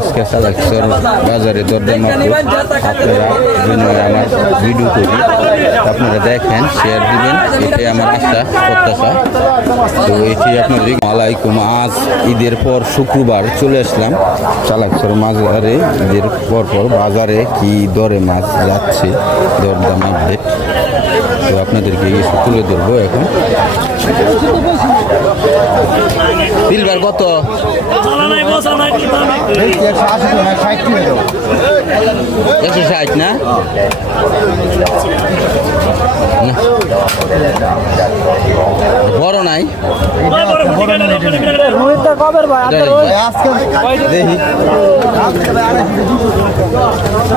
আজকে সালাকসর বাজারে দরদাম আপনারা আমার ভিডিও করি। আপনারা দেখেন শেয়ার দিবেন। এটাই আমার আশা প্রত্যাশা। তো এটি আপনাদের আলাইকুম। আজ ঈদের পর শুক্রবার চলে আসলাম। চালাকসর বাজারে ঈদের পর পর বাজারে কি দরে মাছ যাচ্ছে দরদাম আপডেট। তো আপনাদেরকে তুলে ধরবো এখন। সিলভার কত? একশো ষাট না। বড় নাই?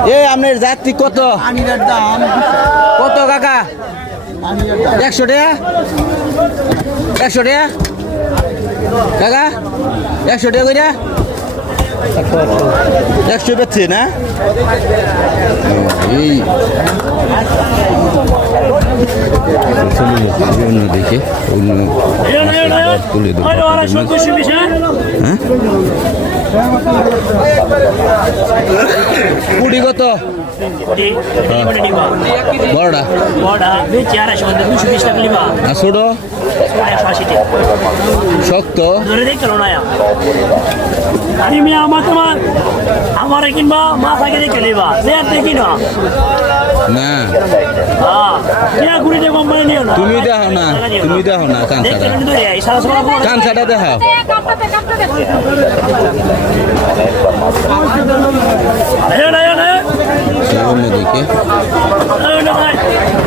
এ আপনার যাত্রী কত? কত কাকা? একশো টাকা? একশো টাকা? কাকা, একশো টাকা কইরা? একশো পাচ্ছে না? এই। অন্য দিকে অন্য তুলে দেবো হ্যাঁ? কুড়ি কত? বড়টা আর ছোট? শক্ত? আরে মিয়া আমার তোমার আমার কিনবা মাছ আগে দেখে নিবা দেয়ার দেখি না। না হ্যাঁ না তুমি দেখো না তুমি দেখো না দেখতে কাঁচাটা দেখাও আরে না না সে অন্যদিকে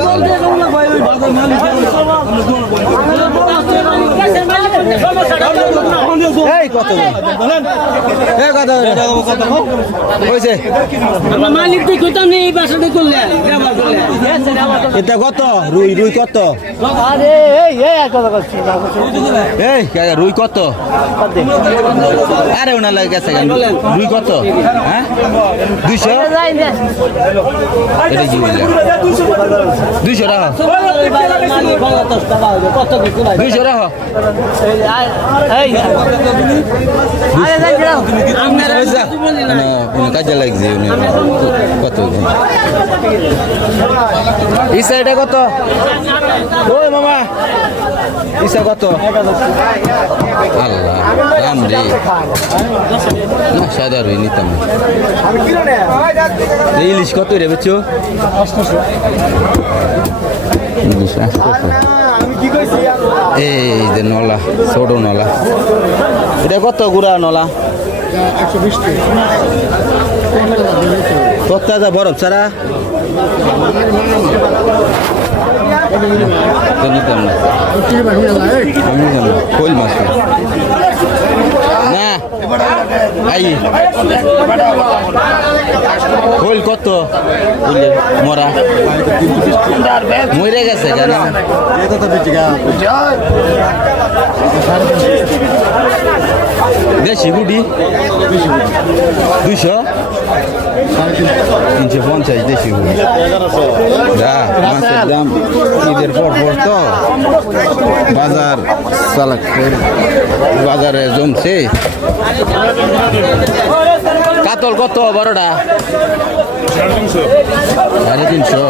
ভালো এই কত এই কত হয়েছে মালিক তুই কইতাম নেই এই বাসাতে করলে? এটা কত? রুই রুই কত? আরে এই এই আর কথা এই রুই কত? আরে ওনার লাগে গেছে কেন? রুই কত? হ্যাঁ? দুইশো? এটা কি বললাম দুইশো রাখো। দুইশো রাখো। পয়সা না উনি কাজে লাগছে কত? ইসা এটা কত? আল্লাহ দাম রে। না, সাদা ইলিশ কত রে বেচো ইলিশ। এই যে নলা, ছোট নলা। এটা কত গুড়া নলা? তত্তাজা বরফ সারা কইল মাছ? কইল কত? মরা। মরে গেছে কেন? দেশি গুডি? দুইশো? তিনশো পঞ্চাশ দেশি মাছের দাম ঈদের পর পর তো বাজার চালাক বাজারে জমছে। কাতল কত? বারোটা। সাড়ে তিনশো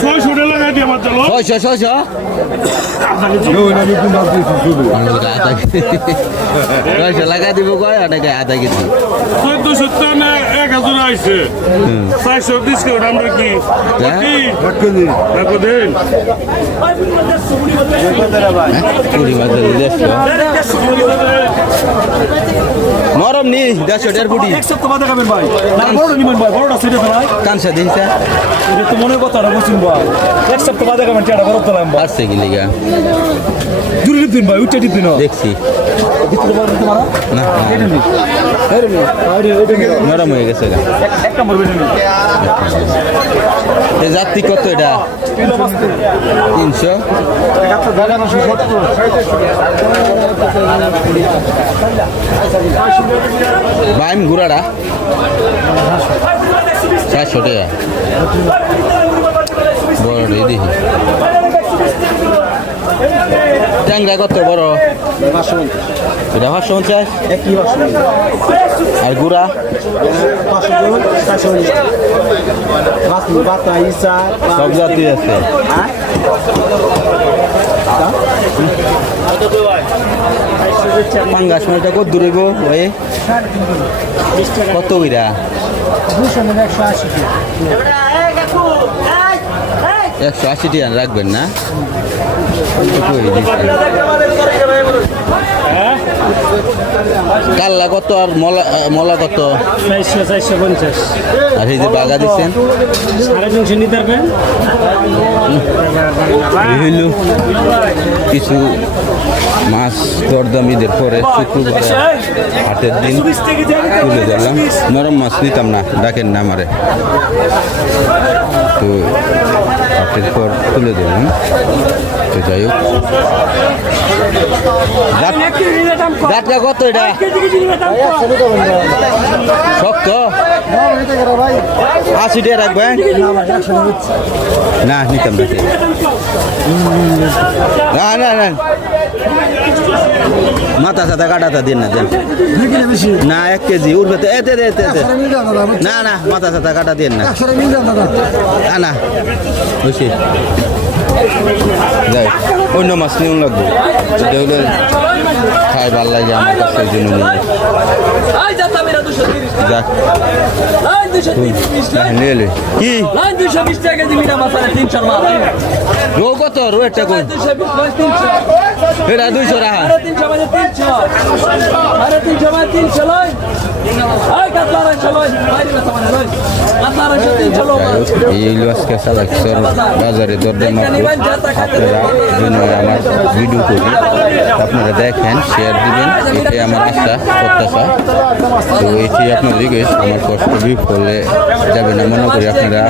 ছয়শো টাকা লাগাই দিয়ে আমার চলো ছয়শো ছয়শো ছয়শো লাগা দিব কয় অনেকে আধা কেজি চোদ্দশো টাকা এক হাজার আইছে চারশো ডিসকাউন্ট আমরা কি? দেখো দিন কুড়ি বাজারে দেড়শো নরম নি দেড়শো দেড় ভাই। কানসা দিয়েছে মনে কথা না বুঝুন ভাই। এক সপ্তাহ টেটা আসছে কি লিগা? দূরে দিন ভাই উচ্চে দিন দেখছি। নরম হয়ে গেছে যাত্রী কত এটা? তিনশো বাইম ঘোড়াটা চারশো টাকা বড় দেখি ট্যাংরা কত বড়? এটা পাঁচশো পঞ্চাশ। আর গুড়া? সব জাতি আছে। পাঙ্গাস মাছটা কত দূর হইব? ওই? কত কইরা? দুশো মানে একশো আশি একশো আশি টাকা রাখবেন না? কাল্লা কত আর মলা মলা কত? চারশো পঞ্চাশ। আর এই যে বাগা দিচ্ছেন? সাড়ে তিনশো নিতে পারবেন কিছু মাছ দরদাম ঈদের পরে শুক্রবার হাটের দিন তুলে ধরলাম। নরম মাছ নিতাম না, ডাকেন না আমারে। তো হাটের পর তুলে ধরলাম। তো যাই হোক। জাতটা কত এটা? শক্ত? আশি টাকা রাখবেন না, নিতাম না না না। মাথা সাথা কাটাটা দিন না দেন। না এক কেজি উঠবে তো। এতে এতে দে না না মাথা সাথা কাটা দিন না। না না। বুঝছি যাই অন্য মাছ নিয়ে লাগবে। হলে খাই ভালো লাগে আমার কাছে ওই জন্য নিয়ে আই যাতা মেরা 230 যাক। লাইন 230 তুই নিয়ে এলি। কি? লাইন 220 টাকা দি মিটা মাসালে 300 মাল। রো কত রো একটা কই 220 লাইন 300 এটা দুইশো টাকা। আরে 300 মানে 300 আরে 300 মানে 300 লাইন আই কাতলা রান চলাই বাইরে না মানে লাইন কাতলা রান 300 লো এই আজকে সালাক্সর বাজারে দরদাম আপনারা আমার ভিডিও করি। আপনারা দেখেন শেয়ার দিবেন, এটাই আমার আশা, প্রত্যাশা। তো এটি আপনার রিকোয়েস্ট আমার কষ্ট বিফলে যাবে না। মনে করি আপনারা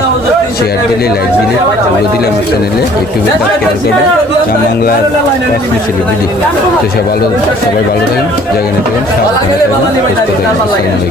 শেয়ার দিলে লাইক দিলে ভালো দিলে আমার চ্যানেলে ইউটিউবে সাবস্ক্রাইব করবেন। গ্রাম বাংলার স্পেশালি ভিডিও। তো সবাই ভালো সবাই ভালো থাকেন জায়গা নিতে পারেন সাবধানে থাকবেন সুস্থ থাকবেন